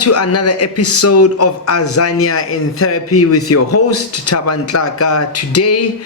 to another episode of Azania in Therapy with your host, Thabang Tlaka. Today,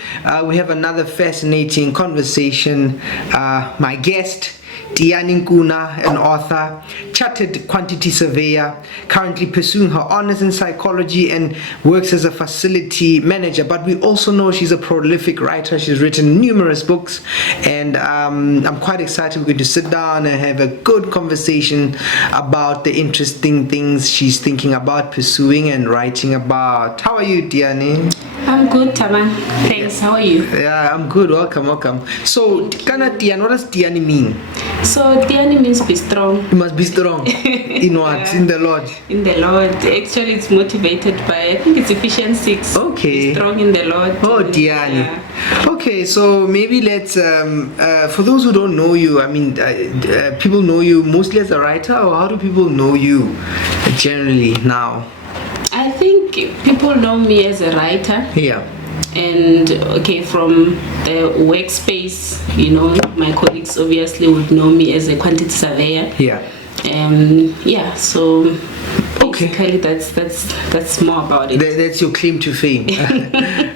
we have another fascinating conversation. My guest, Tiyani Nkuna, an author, chartered quantity surveyor, currently pursuing her honors in psychology and works as a facility manager. But we also know she's a prolific writer. She's written numerous books, and I'm quite excited. We're going to sit down and have a good conversation about the interesting things she's thinking about pursuing and writing about. How are you, Tiyani? I'm good, Thabang. Thanks. How are you? Yeah, I'm good. Welcome. So, Tiyani, what does Tiyani mean? So Tiyani means be strong. You must be strong. In what? Yeah. In the Lord? In the Lord. Actually, it's motivated by, I think it's Ephesians 6. Okay. Be strong in the Lord. Oh, Tiyani. Yeah. Okay, so maybe let's, for those who don't know you, I mean, people know you mostly as a writer, or how do people know you generally now? I think people know me as a writer. Yeah. And from the workspace, my colleagues obviously would know me as a quantity surveyor. Yeah. So okay, basically that's more about it. That's your claim to fame.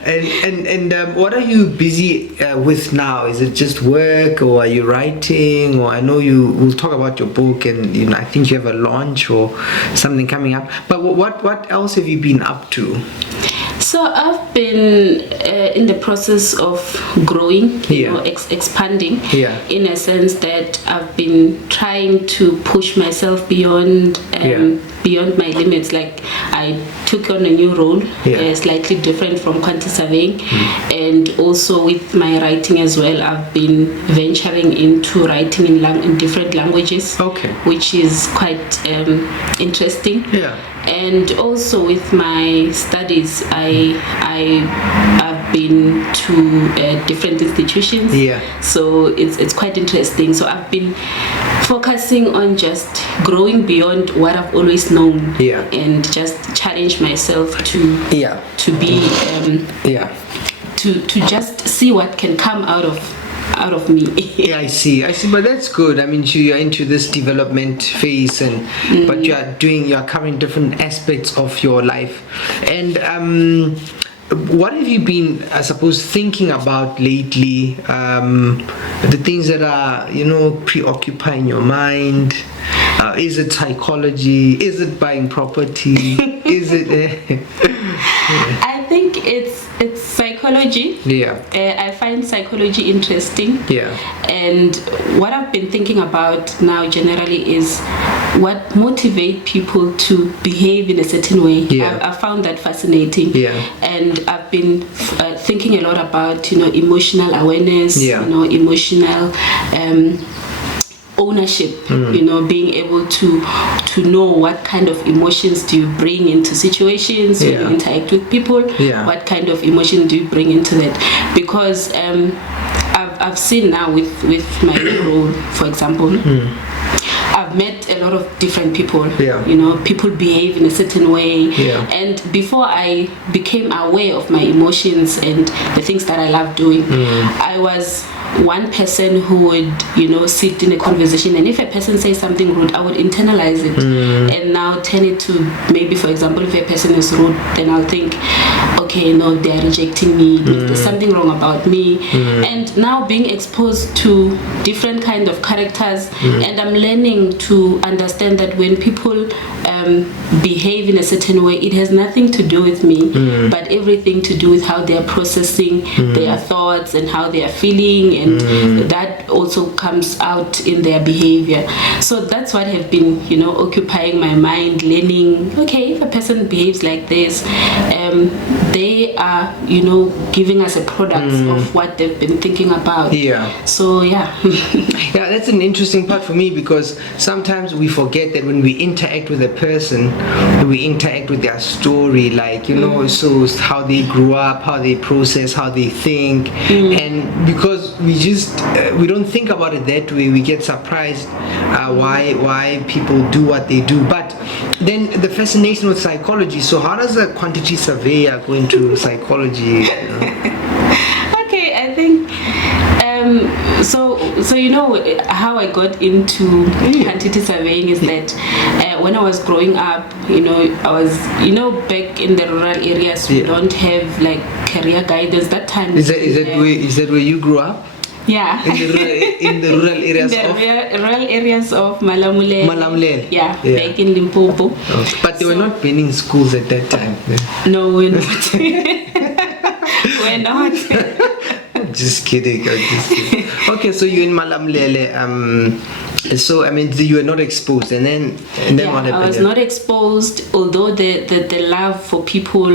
and what are you busy with now? Is it just work, or are you writing? Or I know we'll talk about your book, and I think you have a launch or something coming up. But what else have you been up to? So I've been in the process of growing, expanding, in a sense that I've been trying to push myself beyond my limits. Like I took on a new role, slightly different from quantity surveying, and also with my writing as well. I've been venturing into writing in different languages, which is quite interesting. And also with my studies, I've been to different institutions. So it's quite interesting. So I've been focusing on just growing beyond what I've always known, and just challenge myself to be to just see what can come out of me. I see, but that's good. I mean, you're into this development phase, but you're covering different aspects of your life. And what have you been, I suppose, thinking about lately? The things that are, preoccupying your mind. Is it psychology? Is it buying property? Is it? I think it's psychology. I find psychology interesting. And what I've been thinking about now generally is what motivates people to behave in a certain way. I found that fascinating. And I've been thinking a lot about emotional awareness, emotional ownership, being able to know what kind of emotions do you bring into situations when you interact with people. What kind of emotion do you bring into that? Because I've seen now with my new role, for example, I've met a lot of different people. People behave in a certain way, and before I became aware of my emotions and the things that I love doing, I was one person who would sit in a conversation, and if a person says something rude, I would internalize it and now turn it to, maybe for example, if a person is rude, then I'll think, okay, no, they're rejecting me, there's something wrong about me. And now being exposed to different kind of characters, and I'm learning to understand that when people behave in a certain way, it has nothing to do with me, but everything to do with how they are processing their thoughts and how they are feeling, and that also comes out in their behavior. So that's what have been occupying my mind, learning, okay, if a person behaves like this, they are giving us a product of what they've been thinking about. So that's an interesting part for me, because sometimes we forget that when we interact with a person, we interact with their story, like so how they grew up, how they process, how they think, and because we don't think about it that way, we get surprised why people do what they do. But then the fascination with psychology, so how does a quantity surveyor go into psychology? Okay, I think so how I got into quantity surveying is that when I was growing up, I was, back in the rural areas, we don't have like career guidance that time. Is that where you grew up? Yeah. In the rural areas rural areas of Malamulele. Yeah, back in Limpopo. Okay. But there were not many schools at that time. No, we're not. We're not. Just kidding. Okay, so you're in Malamulele. So I mean, you were not exposed, and then what happened? I was not exposed, although the love for people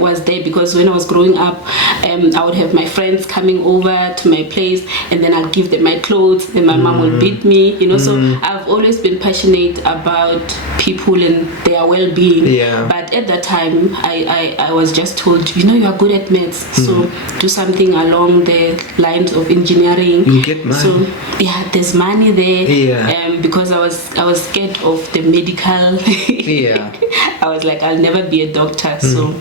was there, because when I was growing up, I would have my friends coming over to my place, and then I'd give them my clothes, and my mom would beat me, So I've always been passionate about people and their well-being. Yeah. But at that time, I was just told, you are good at maths, so do something along the lines of engineering. You get money. So there's money there. Yeah. Because I was scared of the medical. I was like, I'll never be a doctor. So.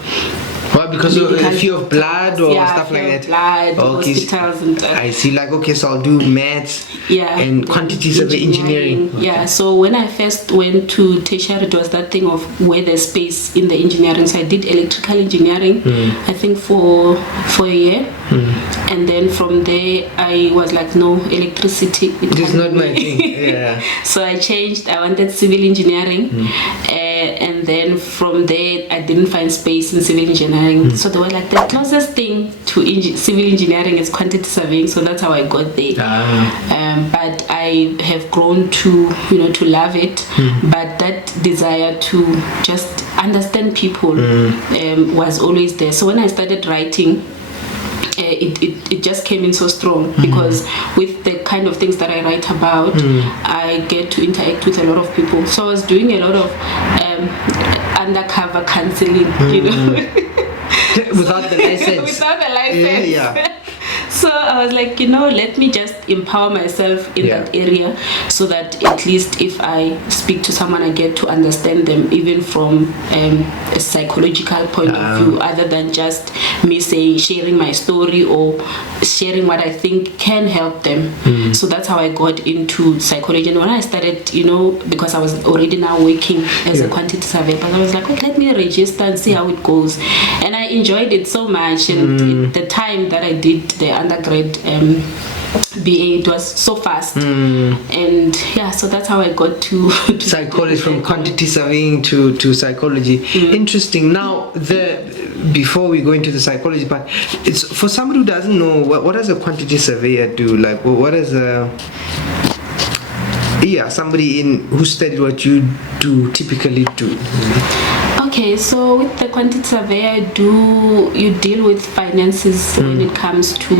Well, because of fear of blood or stuff like that? Blood, hospitals and stuff. I see, like, okay, so I'll do maths and quantities of engineering. Okay. Yeah, so when I first went to tertiary, it was that thing of where there's space in the engineering. So I did electrical engineering, I think for a year. And then from there, I was like, no, electricity. It is not my thing. Yeah. So I changed. I wanted civil engineering. And then from there, I didn't find space in civil engineering. So they were like, the closest thing to civil engineering is quantity surveying. So that's how I got there. But I have grown to love it. But that desire to just understand people was always there. So when I started writing, it just came in so strong, because with the kind of things that I write about, I get to interact with a lot of people. So I was doing a lot of undercover counseling, without the license. Without the license. Yeah. So I was like, let me just empower myself in that area, so that at least if I speak to someone, I get to understand them, even from a psychological point of view, other than just me sharing my story or sharing what I think can help them. So that's how I got into psychology. And when I started, because I was already now working as a quantity surveyor, but I was like, let me register and see how it goes. And I enjoyed it so much. And the time that I did the undergrad BA, it was so fast. And so that's how I got to psychology, from quantity surveying to psychology. Interesting. Now, before we go into the psychology part, it's for somebody who doesn't know, what does a quantity surveyor do? Like, what does somebody who studied what you do typically do? Okay, so with the quantity surveyor, you deal with finances when it comes to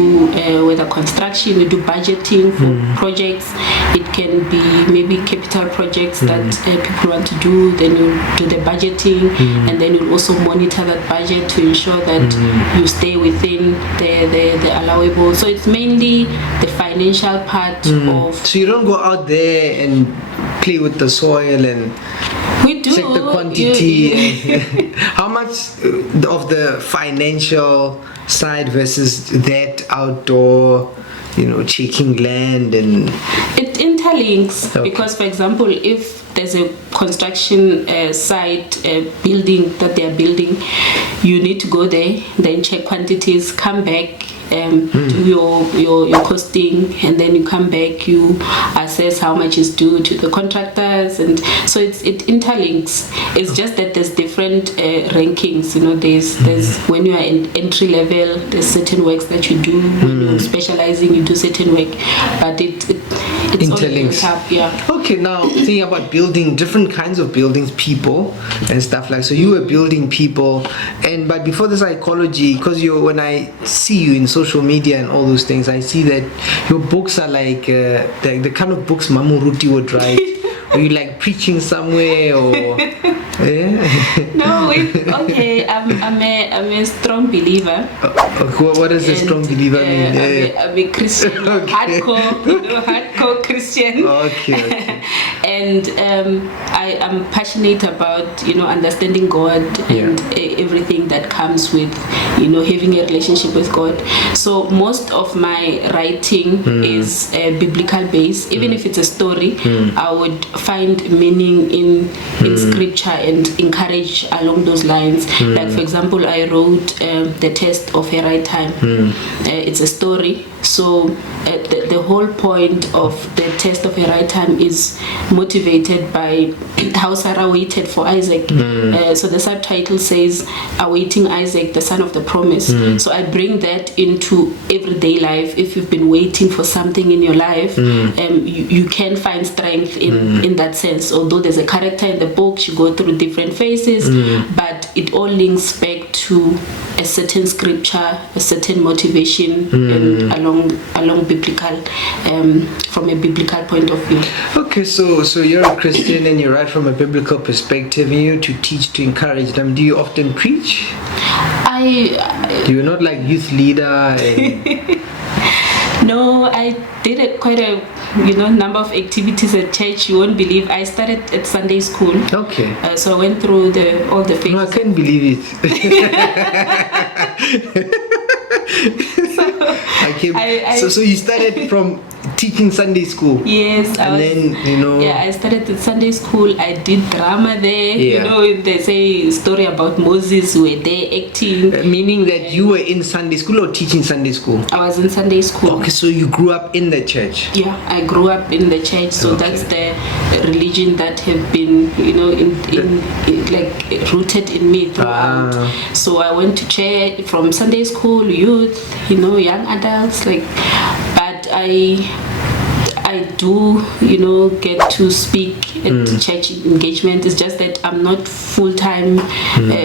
whether construction. We do budgeting for projects. It can be maybe capital projects that people want to do. Then you do the budgeting, and then you also monitor that budget to ensure that you stay within the allowable. So it's mainly the financial part of. So you don't go out there and play with the soil and we do check the quantity. How much of the financial side versus that outdoor, checking land? And it interlinks, because for example, if there's a construction site building that they are building, you need to go there, then check quantities, come back, do your costing, and then you come back, you assess how much is due to the contractors, and so it interlinks. It's just that there's different rankings. There's when you are in entry level, there's certain works that you do. When you're specializing, you do certain work, but it's interlinks. Okay, now thinking about building, different kinds of buildings, people and stuff like. So you were building people, but before the psychology, because when I see you in social media and all those things, I see that your books are like the kind of books Mamu Ruti would write. Are you like preaching somewhere or? No, okay. I'm a strong believer. What does a strong believer mean? I'm a Christian, hardcore Christian. Okay. And I am passionate about understanding God, and everything that comes with, having a relationship with God. So most of my writing is biblical based. Even if it's a story, I would find meaning in scripture and encourage along those lines. Like, for example, I wrote The Test of a Right Time. It's a story. So the whole point of The Test of a Right Time is motivated by how Sarah waited for Isaac. So the subtitle says, Awaiting Isaac, the son of the promise. So I bring that into everyday life. If you've been waiting for something in your life, you can find strength in that sense. Although there's a character in the book, you go through different phases, but it all links back to a certain scripture, a certain motivation, and along biblical, from a biblical point of view. Okay, so you're a Christian and you write from a biblical perspective, and you to teach, to encourage them. Do you often preach? You're not like youth leader No, I did quite a number of activities at church. You won't believe, I started at Sunday school. Okay. So I went through all the phases. No, I can't believe it. So you started from teaching Sunday school. Yes, I started at Sunday school. I did drama there. They say a story about Moses who were there acting. Meaning that you were in Sunday school or teaching Sunday school? I was in Sunday school. Okay, so you grew up in the church. Yeah, I grew up in the church. So that's the religion that have been, like rooted in me throughout. So I went to church from Sunday school, youth, young adults, but I do, get to speak at church engagement. It's just that I'm not full-time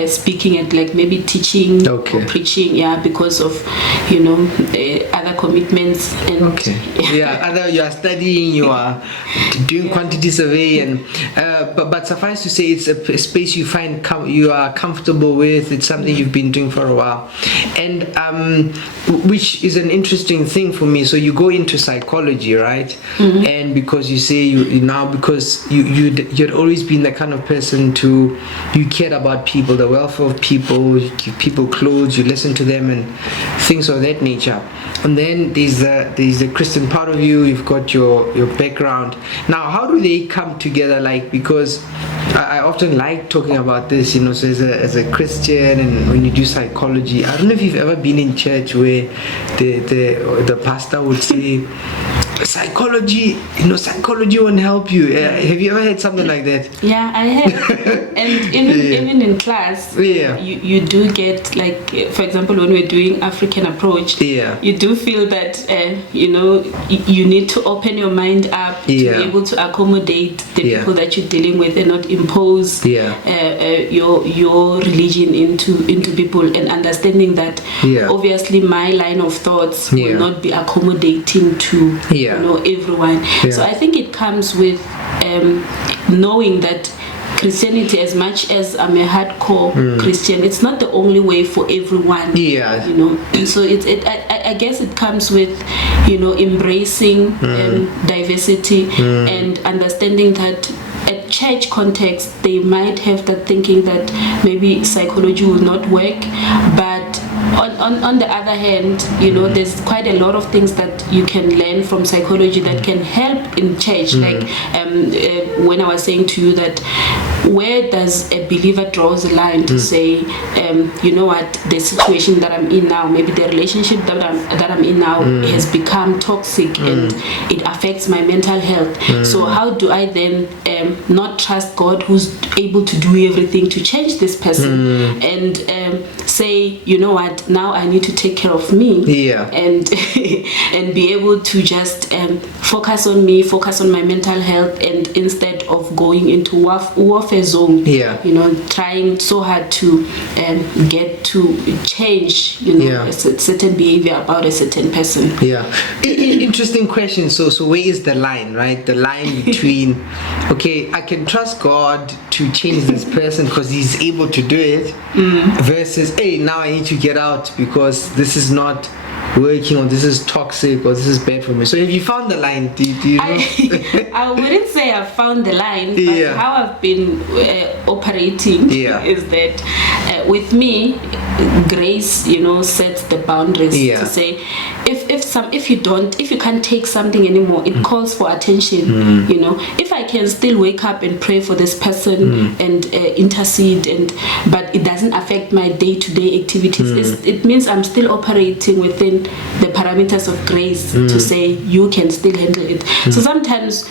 speaking at maybe teaching or preaching, because of, other commitments. And, either you are studying, you are doing quantity survey, and but suffice to say, it's a space you find you are comfortable with. It's something you've been doing for a while, and which is an interesting thing for me. So you go into psychology, right? And because you say because you'd always been the kind of person you cared about people, the welfare of people, you give people clothes, you listen to them and things of that nature. And then there's the Christian part of you. You've got your background. Now, how do they come together? Because I often like talking about this, so as a Christian, and when you do psychology, I don't know if you've ever been in church where the pastor would say, psychology won't help you. Have you ever had something like that? Yeah, I have. And even in class, you do get, for example, when we're doing African approach, you do feel that you need to open your mind up to be able to accommodate the people that you're dealing with, and not impose your religion into people, and understanding that obviously my line of thoughts will not be accommodating to everyone. So I think it comes with knowing that Christianity, as much as I'm a hardcore Christian, it's not the only way for everyone. So I guess it comes with embracing diversity and understanding that at church context they might have that thinking that maybe psychology will not work, but on the other hand, there's quite a lot of things that you can learn from psychology that can help in church. When I was saying to you that where does a believer draws a line to say, the situation that I'm in now, maybe the relationship that I'm in now has become toxic and it affects my mental health. So how do I then not trust God, who's able to do everything to change this person, and say, now I need to take care of me, and and be able to just focus on me, focus on my mental health, and instead of going into warfare zone, trying so hard to get to change a certain behavior about a certain person. Interesting question. So where is the line, right? The line between I can trust God to change this person because he's able to do it, versus now I need to get out because this is not working, or this is toxic, or this is bad for me. So have you found the line? Do you know? I wouldn't say I've found the line, but how I've been operating is that with me, grace, you know, sets the boundaries to say if you can't take something anymore, it calls for attention. You know, if I can still wake up and pray for this person and intercede, but it doesn't affect my day-to-day activities, it means I'm still operating within the parameters of grace to say you can still handle it. So sometimes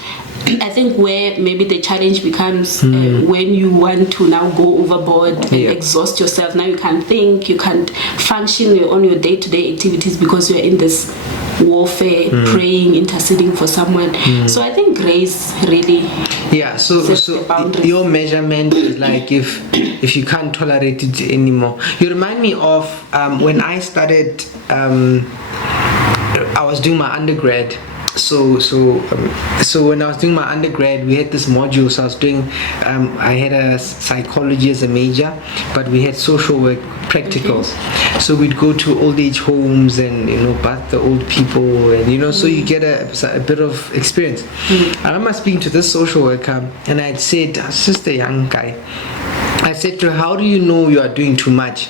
I think where maybe the challenge becomes when you want to now go overboard and exhaust yourself. Now you can't think, you can't function on your day-to-day activities because you're in this warfare, praying, interceding for someone. So I think grace really so your measurement is like if you can't tolerate it anymore. You remind me of when I started, I was doing my undergrad. So when I was doing my undergrad, we had this module. So I was doing, I had a psychology as a major, but we had social work practicals. So we'd go to old age homes and, you know, bath the old people, and, you know, so you get a bit of experience. I remember speaking to this social worker, and I had said, just a young guy, I said to her, how do you know you are doing too much?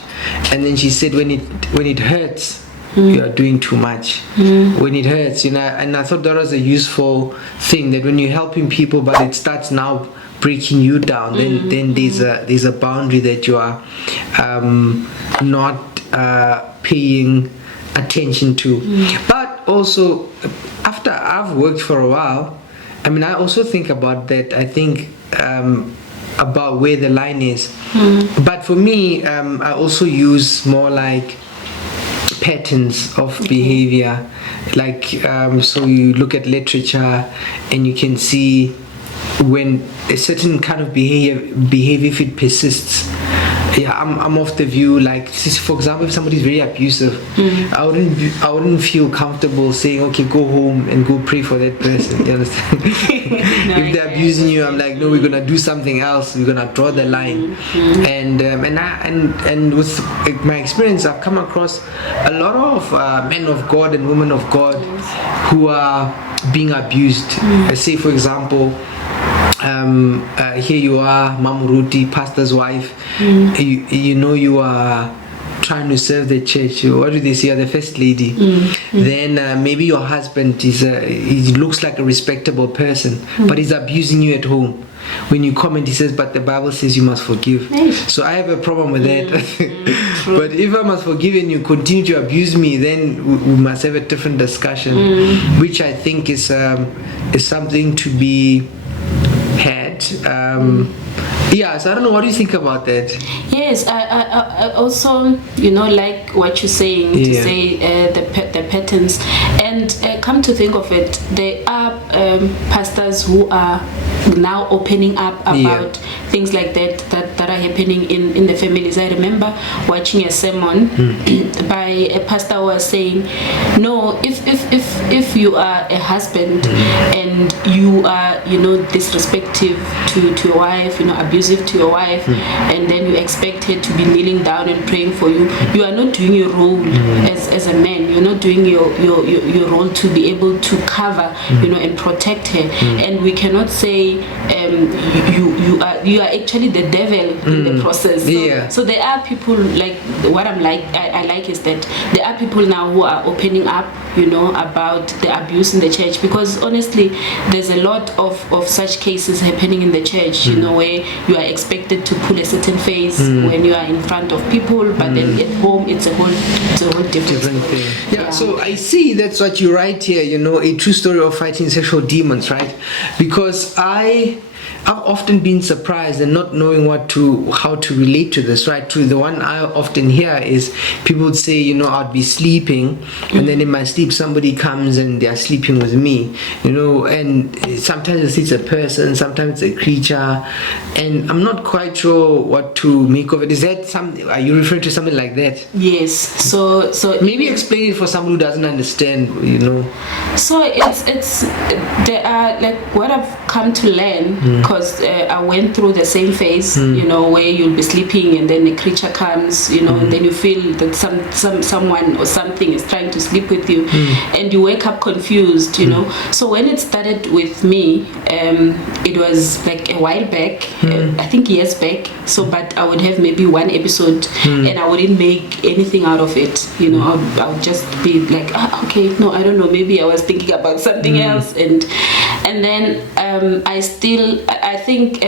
And then she said, when it hurts, you are doing too much. When it hurts, you know. And I thought that was a useful thing, that when you're helping people but it starts now breaking you down, then there's a boundary that you are not paying attention to. But also, after I've worked for a while, I mean, I also think about that. I think about where the line is. But for me, I also use more like patterns of behavior, like so you look at literature and you can see when a certain kind of behavior if it persists. I'm of the view, like, for example, if somebody's very abusive, I wouldn't feel comfortable saying, okay, go home and go pray for that person. You understand? If they're abusing you, I'm like, no, we're gonna do something else. We're gonna draw the line. And with my experience, I've come across a lot of men of God and women of God who are being abused. Say, for example, here you are, Mam Ruti, pastor's wife. You know you are trying to serve the church. What do they say? You're the first lady. Then maybe your husband he looks like a respectable person, but he's abusing you at home. When you comment, he says, but the Bible says you must forgive. So I have a problem with that. But if I must forgive and you continue to abuse me, then we must have a different discussion, which I think is something to be had. So I don't know, what do you think about that? Yes, I also, you know, like what you're saying, to say the patterns, and come to think of it, there are pastors who are now opening up about things like that are happening in the families. I remember watching a sermon by a pastor who was saying, no, if you are a husband and you are, you know, disrespectful to your wife, you know, abusive to your wife, and then you expect her to be kneeling down and praying for you, you are not doing your role as a man. You're not doing your role to be able to cover, you know, and protect her. And we cannot say you are actually the devil in the process. So there are people, like, what I like is that there are people now who are opening up, you know, about the abuse in the church, because honestly there's a lot of such cases happening in the church, you know, where you are expected to pull a certain face when you are in front of people, but then at home it's a whole different thing. So I see that's what you write here, you know, a true story of fighting sexual demons, right? Because I've often been surprised and not knowing how to relate to this, right? To the one I often hear is people would say, you know, I'd be sleeping and then in my sleep somebody comes and they're sleeping with me, you know, and sometimes it's a person, sometimes it's a creature, and I'm not quite sure what to make of it. Is that something, are you referring to something like that? Yes. So maybe explain it for someone who doesn't understand, you know. So it's there are, like, what I've come to learn, because I went through the same phase, where you'll be sleeping and then a creature comes, and then you feel that someone or something is trying to sleep with you, and you wake up confused, So when it started with me, it was like a while back, I think years back. So, but I would have maybe one episode, and I wouldn't make anything out of it, I would just be like, okay, no, I don't know, maybe I was thinking about something else, and then I think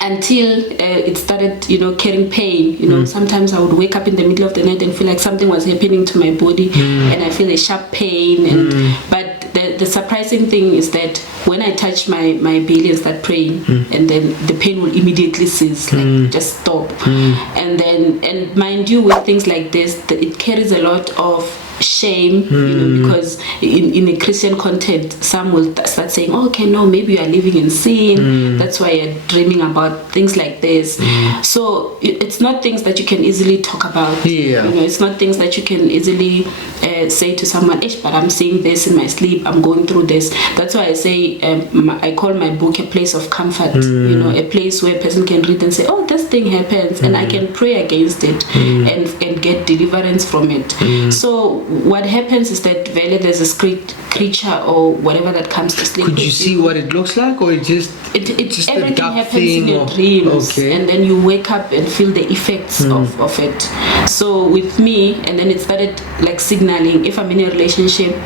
until it started, carrying pain. Sometimes I would wake up in the middle of the night and feel like something was happening to my body, and I feel a sharp pain. But the surprising thing is that when I touch my belly and start praying, and then the pain will immediately cease, like just stop. And mind you, with things like this, it carries a lot of shame, because in a Christian context, some will start saying, okay, no, maybe you are living in sin, that's why you're dreaming about things like this. So it's not things that you can easily talk about. It's not things that you can easily say to someone, but I'm seeing this in my sleep, I'm going through this. That's why I say I call my book a place of comfort, a place where a person can read and say, oh, this thing happens, and I can pray against it and get deliverance from it. So what happens is that there's a creature or whatever that comes to sleep. Could you see what it looks like, or it just everything happens in your dreams, and then you wake up and feel the effects of it. So with me, and then it started like signaling if I'm in a relationship,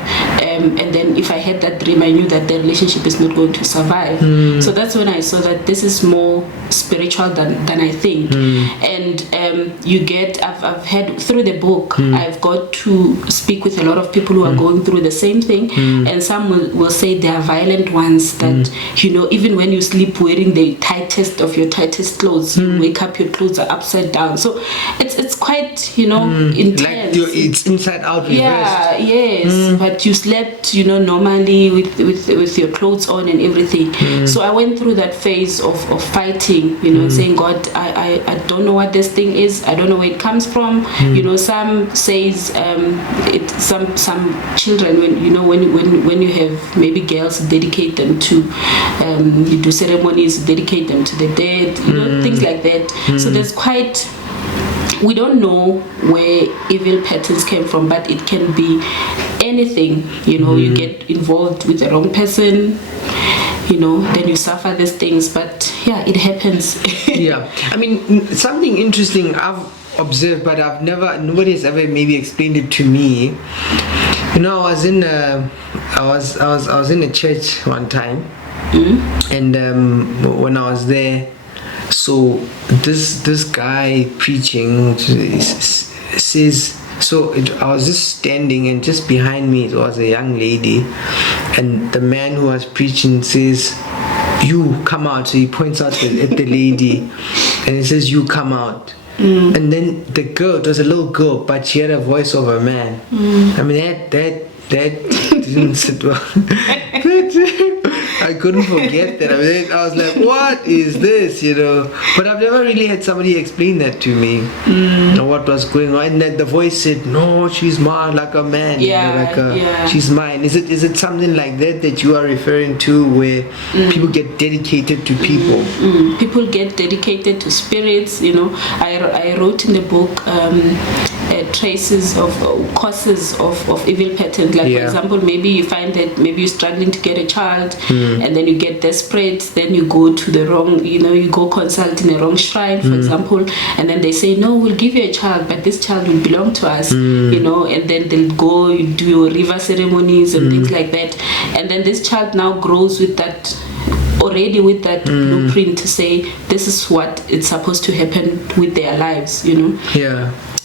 and then if I had that dream, I knew that the relationship is not going to survive. So that's when I saw that this is more spiritual than I think. And I've had through the book, I've got to speak with a lot of people who are going through the same thing, and some will say they are violent ones that even when you sleep wearing the tightest of your tightest clothes, you wake up, your clothes are upside down. So it's quite intense. Like it's inside out reversed. Yes, but you slept normally with your clothes on and everything. So I went through that phase of fighting, saying, God, I don't know what this thing is, I don't know where it comes from. Some says some children, when you have maybe girls, dedicate them to you do ceremonies, dedicate them to the dead, things like that. So there's quite, we don't know where evil patterns came from, but it can be anything. You get involved with the wrong person, then you suffer these things. But yeah, it happens. I mean, something interesting I've observed, but nobody has ever maybe explained it to me. I was in a church one time, and when I was there, so this guy preaching says, I was just standing, and just behind me it was a young lady, and the man who was preaching says, you come out. So he points out at the lady, and he says, you come out. And then the girl, it was a little girl, but she had a voice of a man. I mean, that didn't sit well. I couldn't forget that. I mean, I was like, what is this, But I've never really had somebody explain that to me, what was going on. And then the voice said, no, she's mine, like a man. She's mine. Is it something like that you are referring to, where people get dedicated to people? People get dedicated to spirits. I wrote in the book traces of causes of evil patterns. Like, for example, maybe you find that maybe you're struggling to get a child, and then you get desperate, then you go to the wrong, you go consult in a wrong shrine, for example, and then they say, no, we'll give you a child, but this child will belong to us, and then they'll go do your river ceremonies and things like that, and then this child now grows with that, already with that blueprint to say this is what it's supposed to happen with their lives.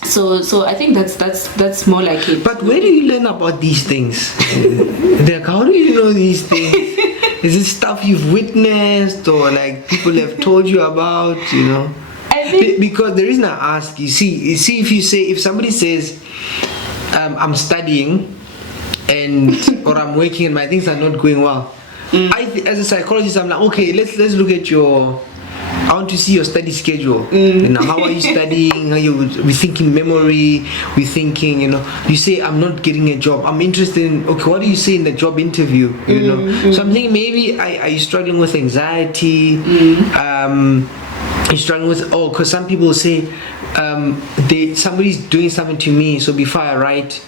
So I think that's more like it. But where do you learn about these things? Like, how do you know these things? Is it stuff you've witnessed, or like people have told you about? I think because the reason I ask, you see, if somebody says, I'm studying, or I'm working and my things are not going well, as a psychologist, I'm like, okay, let's look at your I want to see your study schedule. You know, how are you studying? We're thinking memory. We're thinking, you know, you say I'm not getting a job. I'm interested in, okay, what do you say in the job interview? You know, so I'm thinking maybe are you struggling with anxiety? You're struggling with because some people say somebody's doing something to me, so before I write,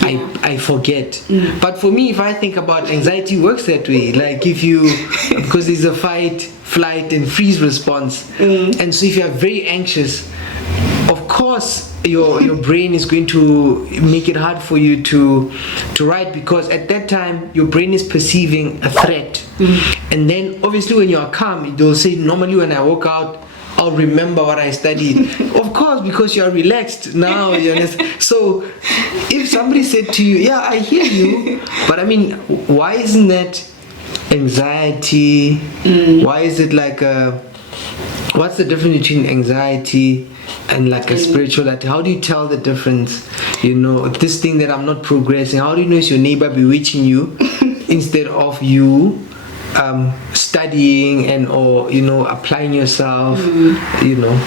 I forget. But for me, if I think about anxiety, works that way. Like if you, because there's a fight, flight, and freeze response, and so if you are very anxious, of course your brain is going to make it hard for you to write, because at that time your brain is perceiving a threat. And then obviously when you are calm, they'll say normally when I walk out, I'll remember what I studied. Of course, because you are relaxed now. You understand? So if somebody said to you, yeah, I hear you, but I mean, why isn't that anxiety? Why is it like what's the difference between anxiety and like a spirituality? How do you tell the difference? You know, this thing that I'm not progressing, how do you know it's your neighbor bewitching you instead of you studying and or, you know, applying yourself? You know,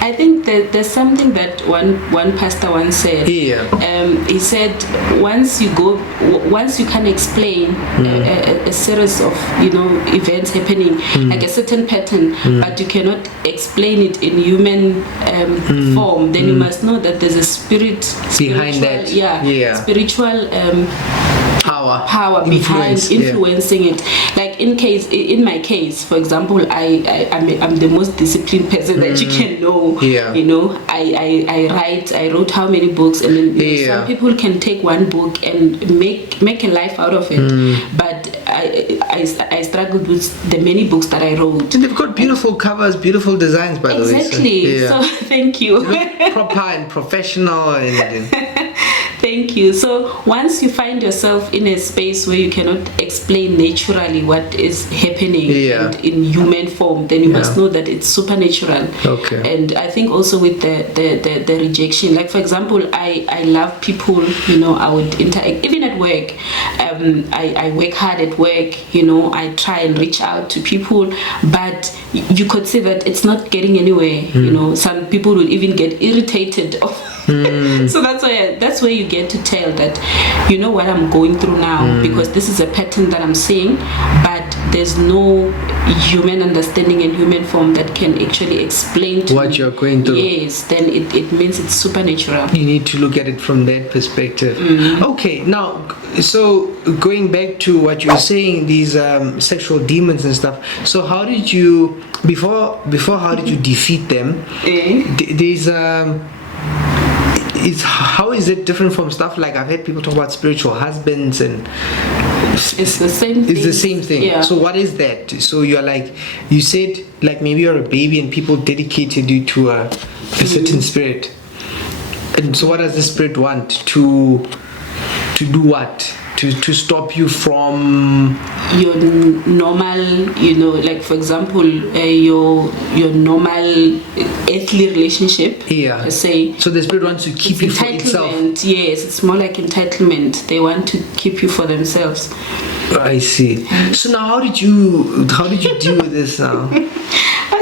I think that there's something that one pastor once said. He said once you can explain a series of, you know, events happening, like a certain pattern, but you cannot explain it in human form, then you must know that there's a behind that. Spiritual power behind influencing it. Like in my case, for example, I'm the most disciplined person that you can know. You know, I wrote how many books, and then you know, some people can take one book and make a life out of it. But I struggled with the many books that I wrote. And they've got beautiful covers, beautiful designs, by the way. Exactly. So thank you. Proper and professional and Thank you. So once you find yourself in a space where you cannot explain naturally what is happening and in human form, then you must know that it's supernatural. And I think also with the rejection, like for example, I love people, you know, I would interact even at work. I work hard at work, you know, I try and reach out to people, but you could say that it's not getting anywhere. You know, some people will even get irritated. So that's where you get to tell that, you know what I'm going through now, because this is a pattern that I'm seeing, but there's no human understanding and human form that can actually explain to what you're going through. Yes, then it means it's supernatural. You need to look at it from that perspective. Okay, now, so going back to what you were saying, these sexual demons and stuff. So how did you how did you defeat them? How is it different from stuff like I've heard people talk about spiritual husbands, and it's the same thing. It's the same thing. Yeah. So what is that? So you're like, you said like maybe you're a baby and people dedicated you to a certain spirit. And so what does the spirit want? To do what? To stop you from your normal, you know, like for example, your normal earthly relationship. Per se. So the spirit wants to keep you for itself. Yes, it's more like entitlement. They want to keep you for themselves. I see. So now, how did you deal with this now?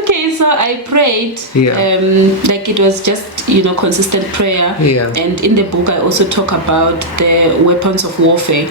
Okay, so I prayed. Like it was just, you know, consistent prayer. And in the book I also talk about the weapons of warfare.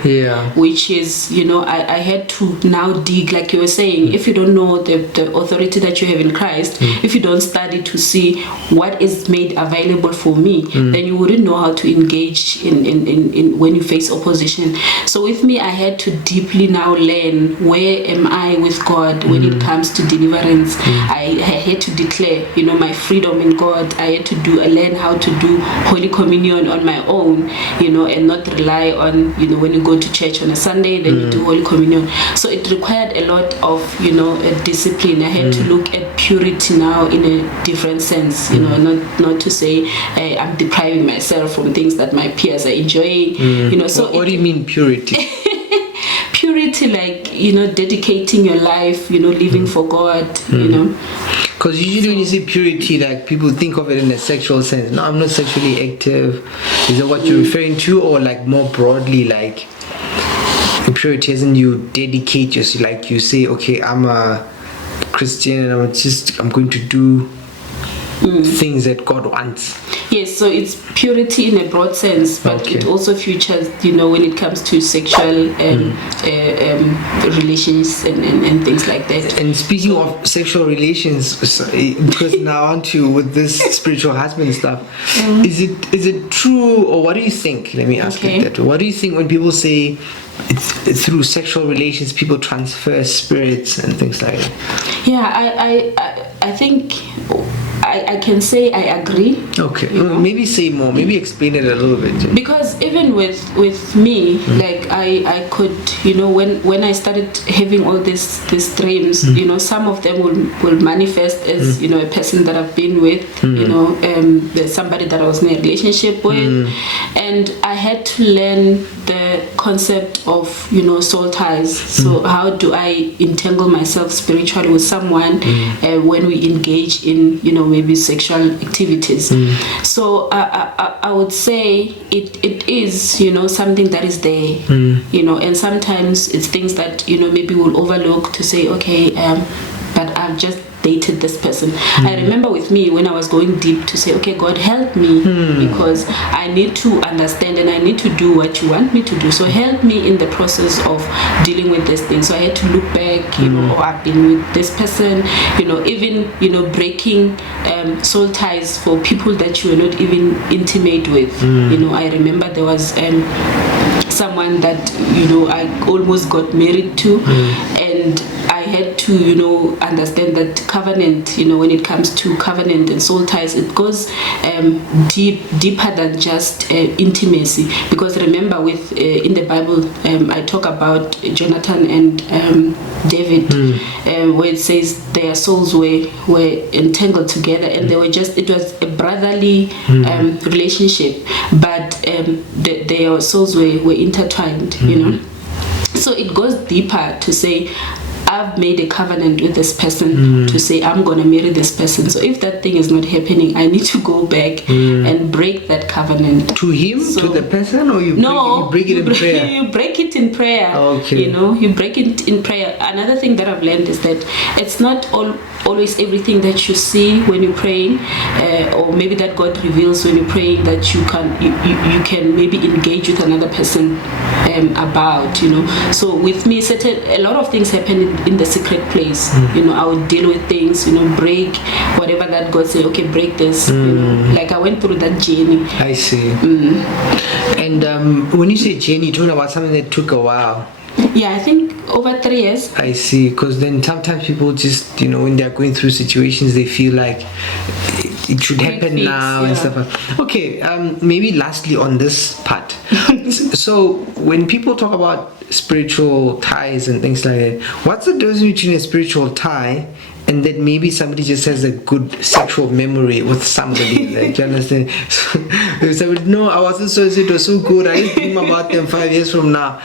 Which is, you know, I had to now dig, like you were saying, if you don't know the authority that you have in Christ, if you don't study to see what is made available for me, then you wouldn't know how to engage in when you face opposition. So with me, I had to deeply now learn where am I with God when it comes to deliverance. I had to declare, you know, my freedom in God. I had to learn how to do Holy Communion on my own, you know, and not rely on, you know, when you go to church on a Sunday, then you do Holy Communion. So it required a lot of, you know, a discipline. I had to look at purity now in a different sense, you know, not to say I'm depriving myself from things that my peers are enjoying, you know. So what do you mean purity? Purity, like, you know, dedicating your life, you know, living for God, you know. Because usually when you say purity, like people think of it in a sexual sense. No, I'm not sexually active. Is that what you're referring to, or like more broadly, like purity isn't you dedicate yourself, like you say, okay, I'm a Christian and I'm going to do things that God wants. Yes, so it's purity in a broad sense, but it also features, when it comes to sexual relations and things like that. And speaking of sexual relations, because now aren't you with this spiritual husband stuff, is it true, or what do you think? Let me ask you that. What do you think when people say it's through sexual relations people transfer spirits and things like that? Yeah, I think I can say I agree. Okay, maybe say more. Maybe explain it a little bit. Because even with me, like I could, when I started having all these dreams, some of them will manifest as a person that I've been with, there's somebody that I was in a relationship with, and I had to learn the concept of soul ties. So how do I entangle myself spiritually with someone when we engage in maybe sexual activities? So I would say it is something that is there, and sometimes it's things that maybe we'll overlook to say, okay, but I've just dated this person. I remember with me when I was going deep to say, okay, God help me, because I need to understand and I need to do what you want me to do. So help me in the process of dealing with this thing. So I had to look back, or I've been with this person, even breaking soul ties for people that you were not even intimate with. I remember there was someone that I almost got married to, and I had to understand that covenant, when it comes to covenant and soul ties, it goes deeper than just intimacy. Because remember, with in the Bible, I talk about Jonathan and David, where it says their souls were entangled together, and it was a brotherly relationship, but their souls were intertwined. So it goes deeper to say, I've made a covenant with this person to say I'm going to marry this person. So if that thing is not happening, I need to go back and break that covenant. To him? To the person? Or you break it in prayer? You break it in prayer. Okay. You break it in prayer. Another thing that I've learned is that it's not always everything that you see when you're praying, or maybe that God reveals when you're praying, that you can maybe engage with another person about. So with me, a lot of things happen in the secret place. I would deal with things, break whatever that God said, okay, break this. Like I went through that journey. I see. And when you say journey, you're talking about something that took a while. Yeah, I think over 3 years. I see, because then sometimes people just, when they're going through situations, they feel like it should happen now and stuff. Okay, maybe lastly on this part. So when people talk about spiritual ties and things like that, what's the difference between a spiritual tie and that maybe somebody just has a good sexual memory with somebody? Like, you understand? So, if somebody, no, I was it was so good, I just dream about them 5 years from now.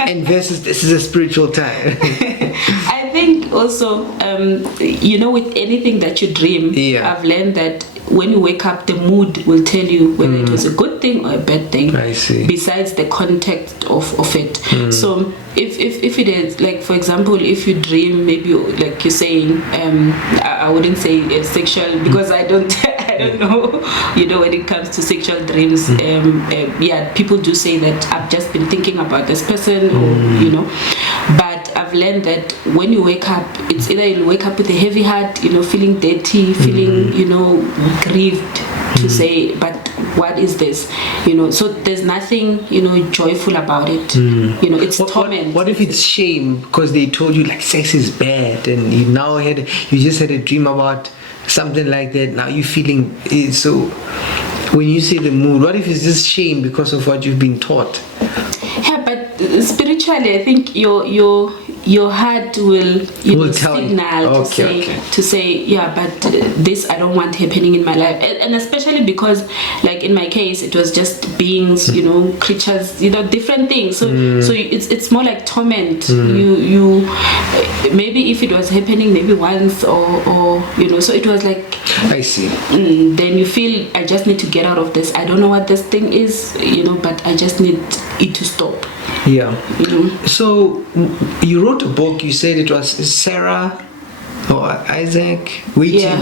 And versus this is a spiritual tie. I think also, with anything that you dream, I've learned that when you wake up, the mood will tell you whether it was a good thing or a bad thing. I see. Besides the context of it. So if it is, like, for example, if you dream, maybe like you're saying, I wouldn't say sexual, because I don't know, when it comes to sexual dreams. People do say that I've just been thinking about this person, or but I've learned that when you wake up, it's either you wake up with a heavy heart, feeling dirty, feeling grieved, to say, but what is this? So there's nothing joyful about it. It's torment. What if it's shame because they told you like sex is bad, and you just had a dream about something like that? Now you're feeling it. So when you say the mood, what if it's just shame because of what you've been taught? Yeah, but spiritually, I think your heart will signal to say, yeah, but this I don't want happening in my life, and especially because, like in my case, it was just beings, creatures, different things. So it's more like torment. You maybe if it was happening maybe once or so it was like, I see. Then you feel, I just need to get out of this. I don't know what this thing is, but I just need it to stop. Yeah. So you wrote a book. You said it was Sarah Oh, Isaac, waiting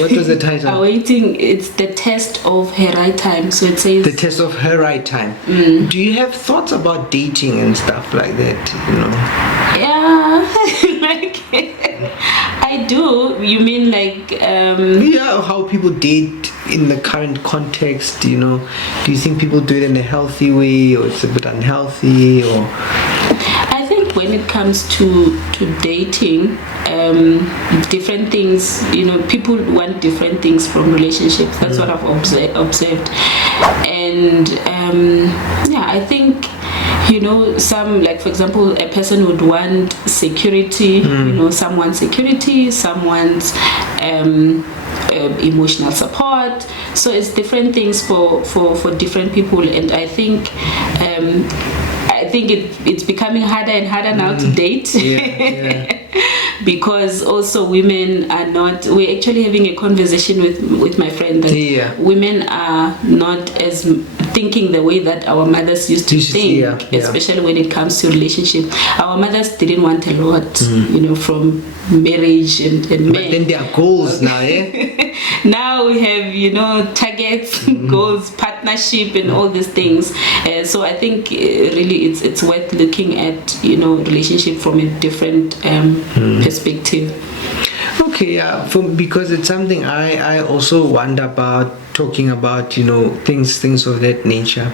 what was the title? Awaiting, it's the test of her right time. So it says the test of her right time. Do you have thoughts about dating and stuff like that? Yeah, like I do. You mean like how people date in the current context? Do you think people do it in a healthy way, or it's a bit unhealthy, or? I think when it comes to dating, different things, people want different things from relationships. That's what I've observed. And I think some, like for example, a person would want security, someone's security, someone's emotional support. So it's different things for different people. And I think it's becoming harder and harder now to date. Because also women are not, we're actually having a conversation with my friend that women are not as thinking the way that our mothers used to think, especially when it comes to relationship. Our mothers didn't want a lot, from marriage and men. But then there are goals now, Now we have, targets, goals, partnership, and all these things. So I think really it's worth looking at, relationship from a different perspective. Okay, because it's something I also wonder about, talking about, things of that nature.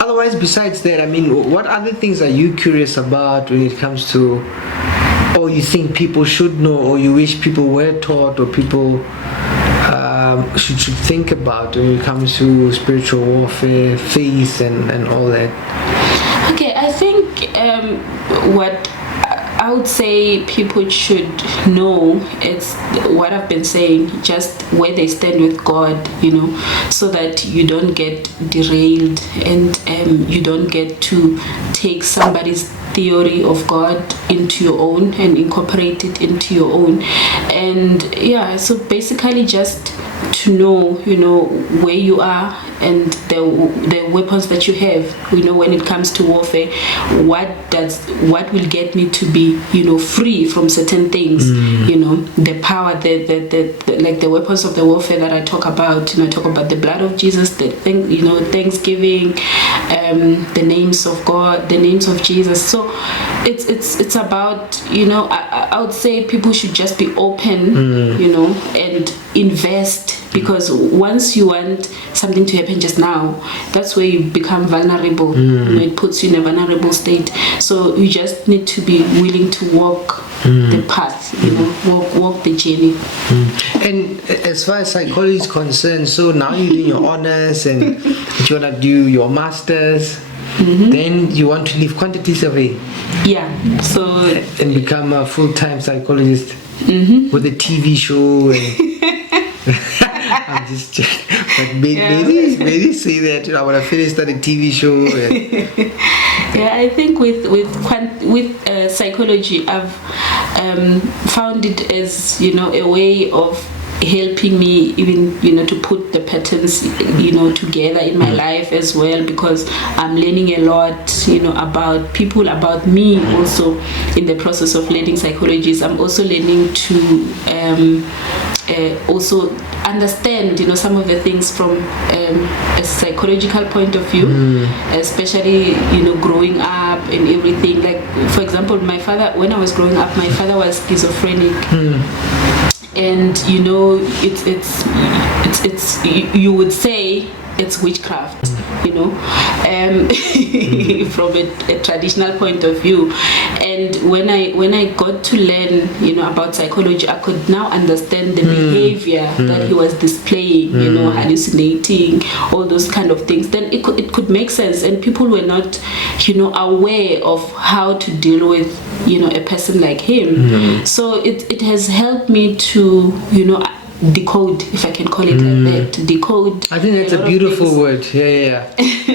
Otherwise, besides that, what other things are you curious about when it comes to, or you think people should know, or you wish people were taught, or people should think about when it comes to spiritual warfare, faith, and all that? Okay, I think what I would say people should know, it's what I've been saying, just where they stand with God, so that you don't get derailed and you don't get to take somebody's theory of God into your own and incorporate it into your own. And so basically just to know, where you are and the weapons that you have, when it comes to warfare, what will get me to be, free from certain things, the power, the like the weapons of the warfare that I talk about, I talk about the blood of Jesus, the thing, Thanksgiving, the names of God, the names of Jesus. So it's about, I would say people should just be open, and invest, because once you want something to happen just now, that's where you become vulnerable. It puts you in a vulnerable state. So you just need to be willing to walk the path, walk the journey. And as far as psychology is concerned, so now you're doing your honors and you want to do your masters. Then you want to leave quantity survey. So and become a full-time psychologist with a TV show. And I'm just joking. But maybe say that I want to finish that TV show. I think with psychology, I've found it as a way of helping me even to put the patterns together in my life as well, because I'm learning a lot about people, about me also in the process of learning psychology. I'm also learning to also understand some of the things from a psychological point of view, especially growing up and everything. Like for example, my father, when I was growing up, my father was schizophrenic. And it's you would say it's witchcraft, from a traditional point of view. And when I got to learn, about psychology, I could now understand the behavior that he was displaying, hallucinating, all those kind of things. Then it could make sense, and people were not, aware of how to deal with, a person like him. So it has helped me to, decode, if I can call it like that, decode. I think that's a beautiful word.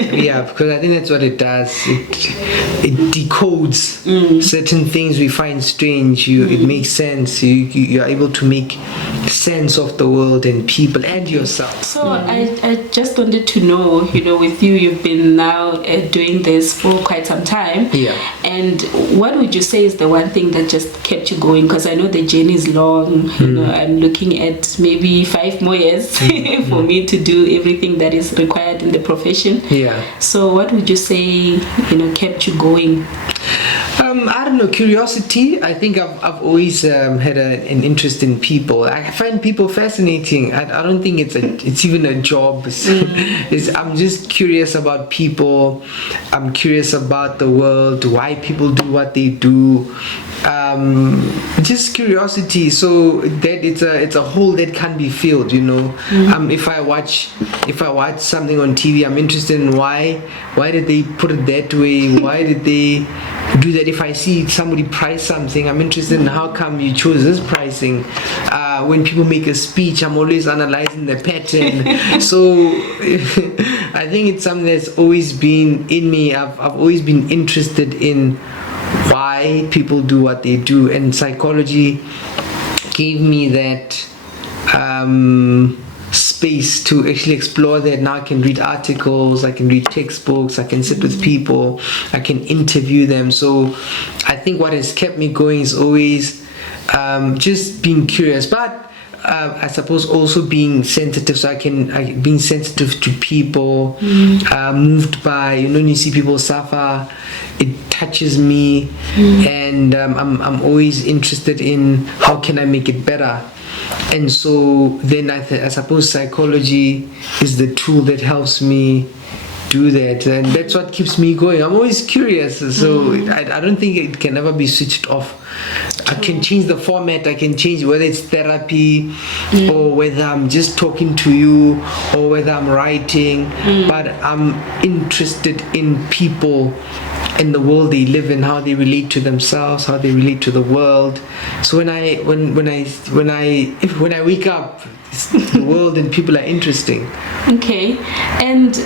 Yeah, because I think that's what it does. It decodes certain things we find strange. It makes sense. You are able to make sense of the world and people and yourself. So I just wanted to know, with you've been now doing this for quite some time. Yeah. And what would you say is the one thing that just kept you going? Because I know the journey is long. I'm looking at maybe 5 more years for me to do everything that is required in the profession. Yeah. So what would you say, kept you going? I don't know, curiosity. I think I've always had an interest in people. I find people fascinating. I don't think it's even a job. I'm just curious about people. I'm curious about the world, why people do what they do. Just curiosity. So that it's a hole that can't be filled. If I watch something on TV, I'm interested in why did they put it that way? Why did they do that? If I see somebody price something, I'm interested in how come you chose this pricing. When people make a speech, I'm always analyzing the pattern. So I think it's something that's always been in me. I've always been interested in why people do what they do, and psychology gave me that space to actually explore that. Now I can read articles, I can read textbooks, I can sit with people, I can interview them. So I think what has kept me going is always just being curious, but I suppose also being sensitive. So being sensitive to people, moved by, when you see people suffer, it touches me, and I'm always interested in how can I make it better. And so then I suppose psychology is the tool that helps me do that, and that's what keeps me going. I'm always curious, so I don't think it can ever be switched off. I can change the format, I can change whether it's therapy or whether I'm just talking to you or whether I'm writing, but I'm interested in people and the world they live in, how they relate to themselves, how they relate to the world. So when I wake up, the world and people are interesting. Okay. And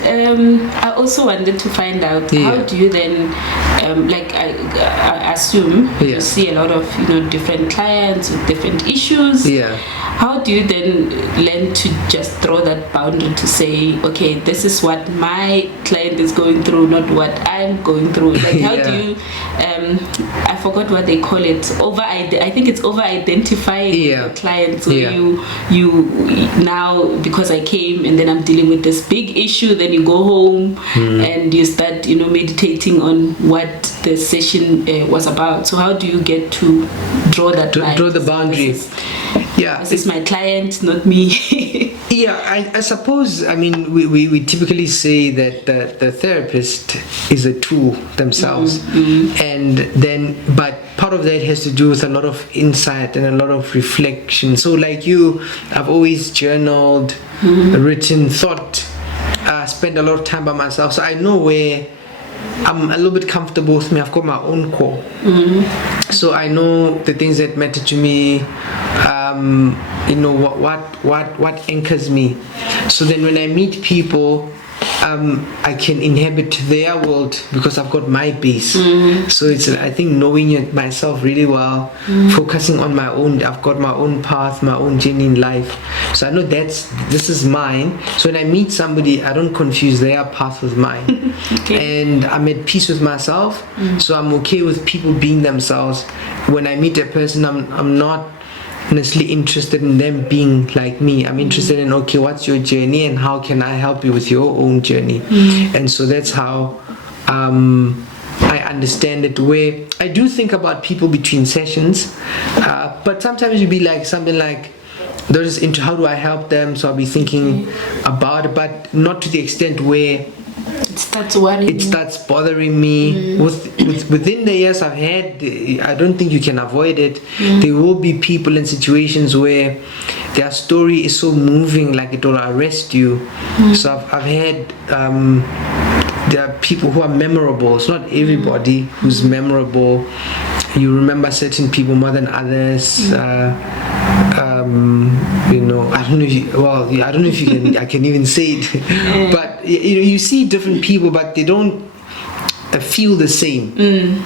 I also wanted to find out, how do you then I assume you see a lot of different clients with different issues. How do you then learn to just throw that boundary to say, okay, this is what my client is going through, not what I'm going through? Like, how do you I forgot what they call it, I think it's over identifying your clients. So you now, because I came and then I'm dealing with this big issue, then you go home and you start meditating on what the session was about. So how do you get to draw that line? Draw the boundary. This is my client, not me. I suppose, we typically say that the therapist is a tool themselves, and then, but part of that has to do with a lot of insight and a lot of reflection. So like you, I've always journaled, written, thought, spent a lot of time by myself, so I know where I'm a little bit comfortable with me. I've got my own core, so I know the things that matter to me, what anchors me. So then when I meet people, I can inhabit their world because I've got my base. So it's, I think, knowing myself really well, focusing on my own. I've got my own path, my own journey in life. So I know this is mine. So when I meet somebody, I don't confuse their path with mine. And I'm at peace with myself. So I'm okay with people being themselves. When I meet a person, I'm not necessarily interested in them being like me. I'm interested in, okay, what's your journey and how can I help you with your own journey? And so that's how I understand it, where I do think about people between sessions, but sometimes you'll be like something like, they're just into how do I help them, so I'll be thinking about it, but not to the extent where it starts worrying. It starts bothering me. Within the years I've had, I don't think you can avoid it. There will be people in situations where their story is so moving, like it will arrest you. So I've had there are people who are memorable. It's not everybody who's memorable. You remember certain people more than others. I don't know if I don't know if you can I can even say it, but you see different people, but they don't feel the same.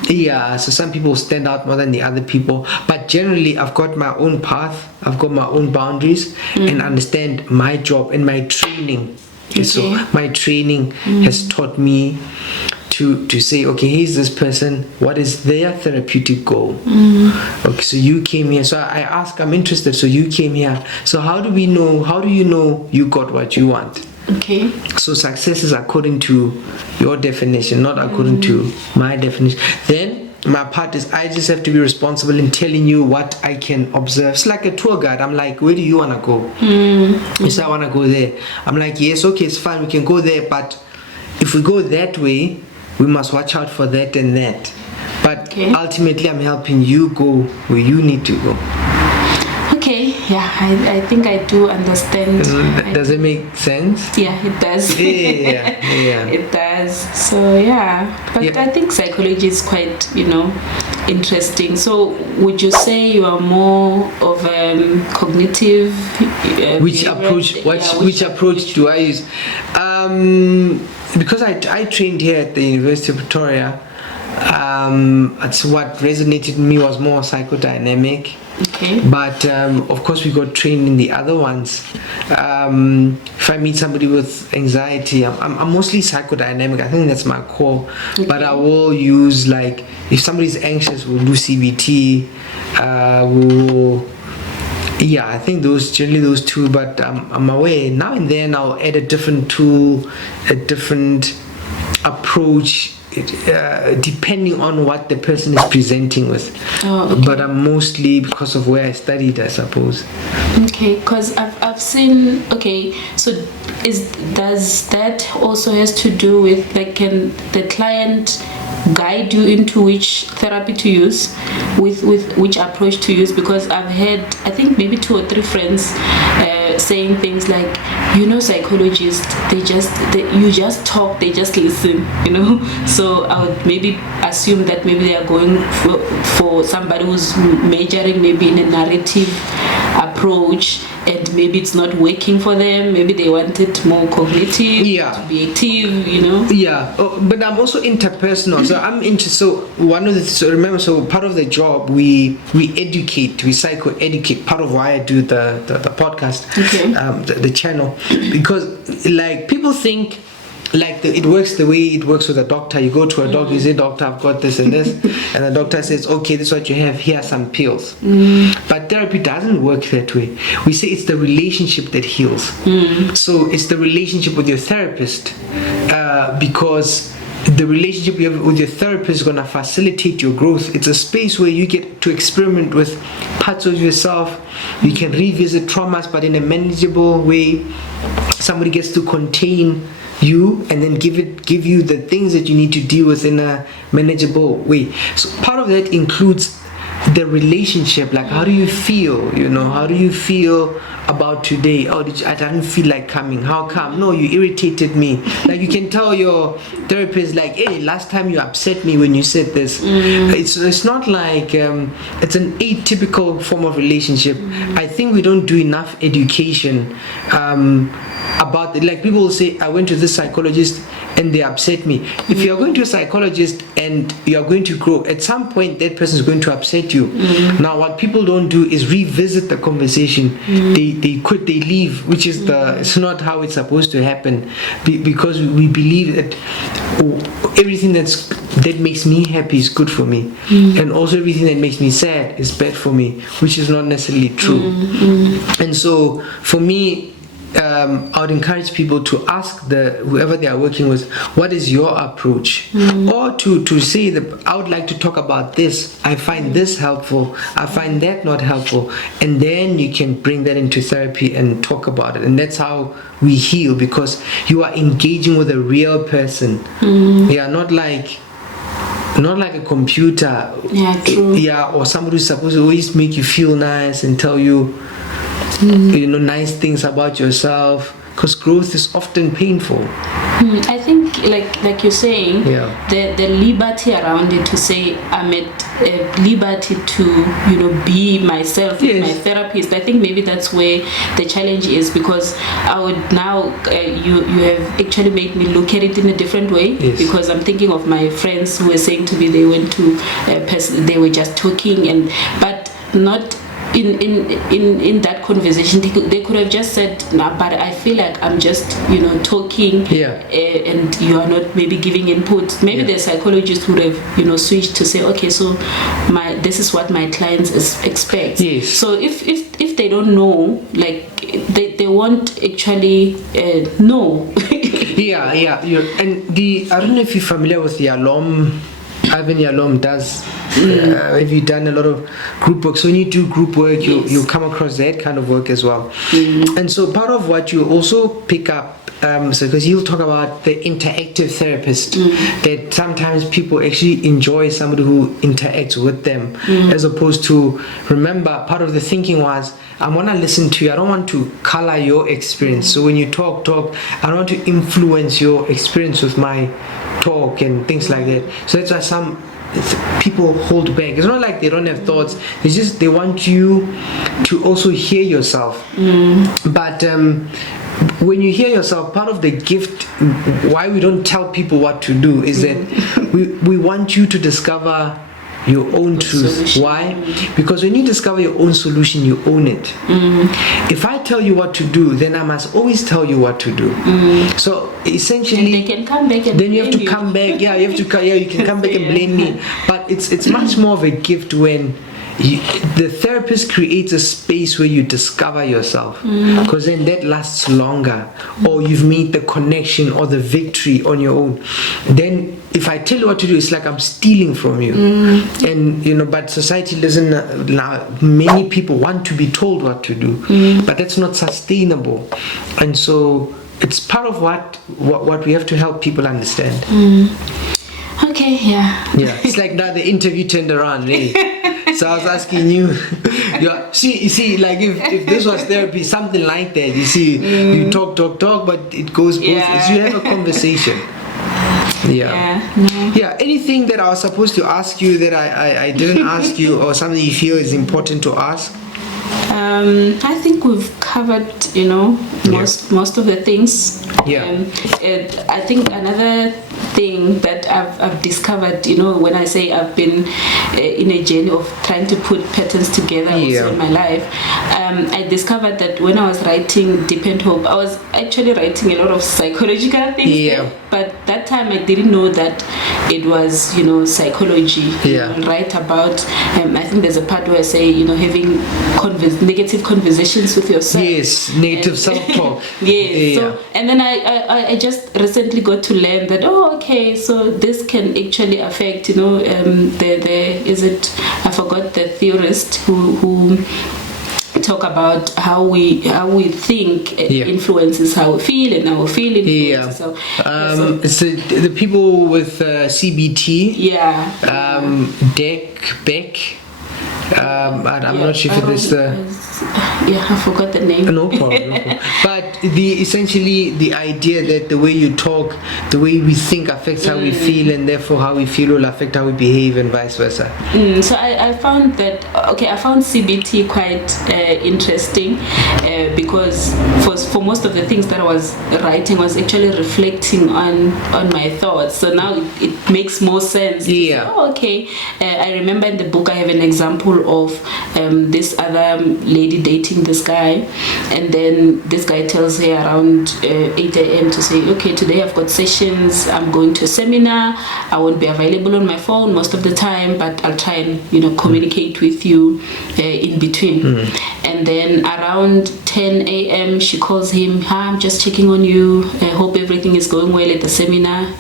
Yeah, so some people stand out more than the other people, but generally I've got my own path, I've got my own boundaries, and understand my job and my training. Okay. So my training has taught me to say, okay, here's this person, what is their therapeutic goal? Okay, so you came here, so I ask, I'm interested, so you came here, so how do you know you got what you want? Okay. So success is according to your definition, not according to my definition. Then my part is I just have to be responsible in telling you what I can observe. It's like a tour guide. I'm like, where do you want to go? Yes, I want to go there. I'm like, yes, okay, it's fine, we can go there, but if we go that way, we must watch out for that and that. But ultimately I'm helping you go where you need to go. Okay, yeah, I think I do understand. Does it make sense? Yeah, it does. Yeah. It does. So yeah, but I think psychology is quite, interesting. So would you say you are more of cognitive? Which approach do I use? Because I trained here at the University of Pretoria, that's what resonated with me was more psychodynamic. Okay. But of course we got trained in the other ones. If I meet somebody with anxiety, I'm mostly psychodynamic. I think that's my core. Okay. But I will use, like, if somebody's anxious, we'll do CBT. I think generally those two, but I'm aware now and then I'll add a different tool, a different approach, depending on what the person is presenting with. But I'm mostly, because of where I studied, I suppose. Okay, because I've seen, so does that also has to do with, like, can the client guide you into which therapy to use, with which approach to use? Because I've had, I think maybe 2 or 3 friends saying things like, psychologists, you just talk, they just listen, so I would maybe assume that maybe they are going for somebody who's majoring maybe in a narrative approach, and maybe it's not working for them. Maybe they want it more cognitive, to be active, but I'm also interpersonal, so I'm into, so part of the job we educate, we psycho-educate. Part of why I do the podcast, the channel, because, like, people think, like, it works the way it works with a doctor. You go to a doctor, you say, doctor, I've got this and this, and the doctor says, okay, this is what you have, here are some pills. But therapy doesn't work that way. We say it's the relationship that heals. So it's the relationship with your therapist, because the relationship you have with your therapist is going to facilitate your growth. It's a space where you get to experiment with parts of yourself. You can revisit traumas, but in a manageable way. Somebody gets to contain you and then give you the things that you need to deal with in a manageable way. So part of that includes the relationship, like, how do you feel, how do you feel about today? I didn't feel like coming. How come? No, you irritated me. Like, you can tell your therapist, like, hey, last time you upset me when you said this. It's not like it's an atypical form of relationship. I think we don't do enough education about it. Like, people will say, I went to this psychologist and they upset me. If you're going to a psychologist and you're going to grow, at some point that person is going to upset you. Now, what people don't do is revisit the conversation. They quit, they leave, which is it's not how it's supposed to happen, because we believe that everything that makes me happy is good for me, and also everything that makes me sad is bad for me, which is not necessarily true. And so for me, I would encourage people to ask whoever they are working with, what is your approach? Or to say that I would like to talk about this, I find this helpful, I find that not helpful, and then you can bring that into therapy and talk about it. And that's how we heal, because you are engaging with a real person. Not like a computer, true. or somebody who's supposed to always make you feel nice and tell you nice things about yourself, because growth is often painful. I think, like you're saying, the liberty around it, to say I'm at liberty to be myself with my therapist. I think maybe that's where the challenge is, because I would now you have actually made me look at it in a different way, because I'm thinking of my friends who were saying to me they went to they were just talking, but not in that conversation they could have just said, nah, but I feel like I'm just talking, and you are not maybe giving input. Maybe the psychologist would have switched to say, okay, so this is what my clients expect. So if they don't know, like they won't actually know. And I don't know if you're familiar with the Alom. Ivan Yalom does. Have you done a lot of group work? So when you do group work, you come across that kind of work as well. And so part of what you also pick up, because he'll talk about the interactive therapist, that sometimes people actually enjoy somebody who interacts with them, as opposed to, remember, part of the thinking was, I want to listen to you. I don't want to color your experience. So when you talk, I don't want to influence your experience with my talk and things like that. So that's why some people hold back. It's not like they don't have thoughts. It's just they want you to also hear yourself. But when you hear yourself, part of the gift, why we don't tell people what to do, is that we want you to discover your own truth. Solution. Why? Because when you discover your own solution, you own it. If I tell you what to do, then I must always tell you what to do. So essentially, and they can come back and then you have to come back. You have to. You can come back and blame me. But it's much more of a gift when the therapist creates a space where you discover yourself, because then that lasts longer, or you've made the connection or the victory on your own. Then if I tell you what to do, it's like I'm stealing from you. And but society doesn't allow. Many people want to be told what to do, but that's not sustainable. And so it's part of what we have to help people understand. Okay, it's like now the interview turned around, eh? So I was asking you, you see, like if this was therapy, something like that, you see, you talk, but it goes both. You have a conversation. Anything that I was supposed to ask you that I didn't ask you, or something you feel is important to ask? I think we've covered, most of the things. I think another thing that I've discovered, when I say I've been in a journey of trying to put patterns together also in my life, I discovered that when I was writing Deep and Hope, I was actually writing a lot of psychological things. But that time I didn't know that it was, psychology. Write about, I think there's a part where I say, having negative conversations with yourself. Negative self-talk. So, and then I just recently got to learn that, okay, so this can actually affect, I forgot the theorist who talk about how we think influences how we feel, and how we feel influences so the people with CBT, Beck, I'm not sure if it's I forgot the name. No problem. But essentially the idea that the way you talk, the way we think affects how we feel, and therefore how we feel will affect how we behave, and vice versa. So I found that, I found CBT quite interesting, because for most of the things that I was writing was actually reflecting on my thoughts. So now it makes more sense. I remember in the book I have an example of this other lady dating this guy, and then this guy tells her around 8 a.m. to say, okay, today I've got sessions, I'm going to a seminar, I won't be available on my phone most of the time, but I'll try and communicate with you in between. And then around 10 a.m. she calls him, hi, I'm just checking on you, I hope everything is going well at the seminar.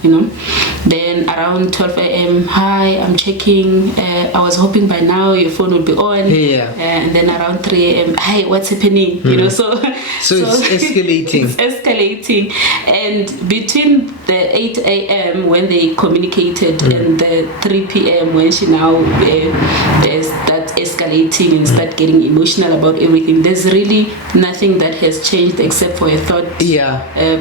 Then around 12 a.m. hi, I'm checking, I was hoping by now your phone would be on. And then around 3 a.m. hi, what's happening? So it's escalating. It's escalating. And between the 8 a.m. when they communicated and the 3 p.m. when she now starts escalating, escalating and start getting emotional about everything. There's really nothing that has changed except for a thought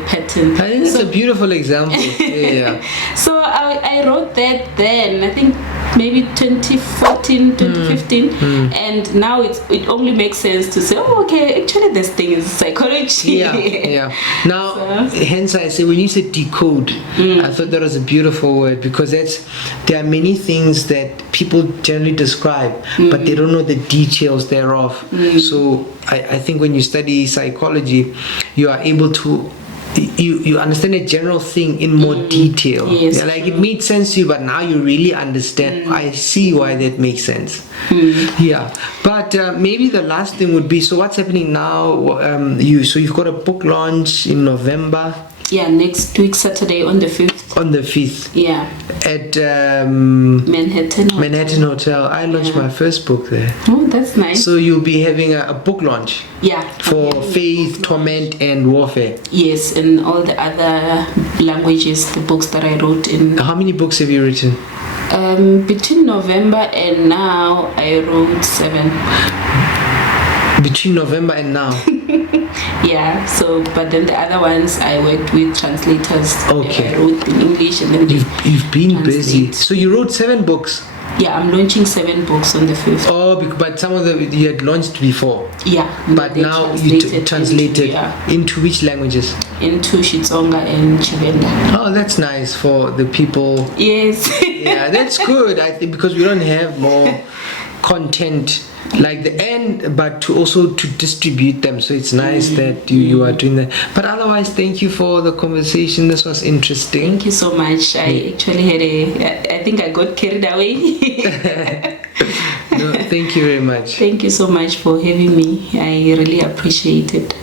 pattern. I think that's a beautiful example. Yeah. So I wrote that then, I think maybe 2014, 2015, and now it only makes sense to say, oh, okay, actually this thing is psychology. Yeah. Now, hence I say when you said decode, I thought that was a beautiful word, because there are many things that people generally describe, but they don't know the details thereof. So I think when you study psychology, you are able to you understand a general thing in more detail. Yes, like it made sense to you, but now you really understand. I see why that makes sense. Yeah, but maybe the last thing would be, so what's happening now? You've got a book launch in November. Yeah, next week, Saturday on the 5th. On the 5th. Yeah. At Manhattan Hotel. I launched my first book there. Oh, that's nice. So you'll be having a book launch. Yeah. For faith, torment, and warfare. Yes, and all the other languages, the books that I wrote in. How many books have you written? Between November and now, I wrote 7. Between November and now? Yeah, so but then the other ones I worked with translators. Okay. I wrote in English and then you've been busy. So you wrote 7 books? Yeah, I'm launching 7 books on the 5th. Oh, but some of them you had launched before. Yeah. But now you translated into which languages? Into Xitsonga and Chivenda. Oh, that's nice for the people. Yes. Yeah, that's good. I think because we don't have more content like the end, but to also to distribute them, so it's nice that you are doing that. But otherwise, thank you for the conversation. This was interesting. Thank you so much. I actually I think I got carried away. No, thank you very much. Thank you so much for having me. I really appreciate it.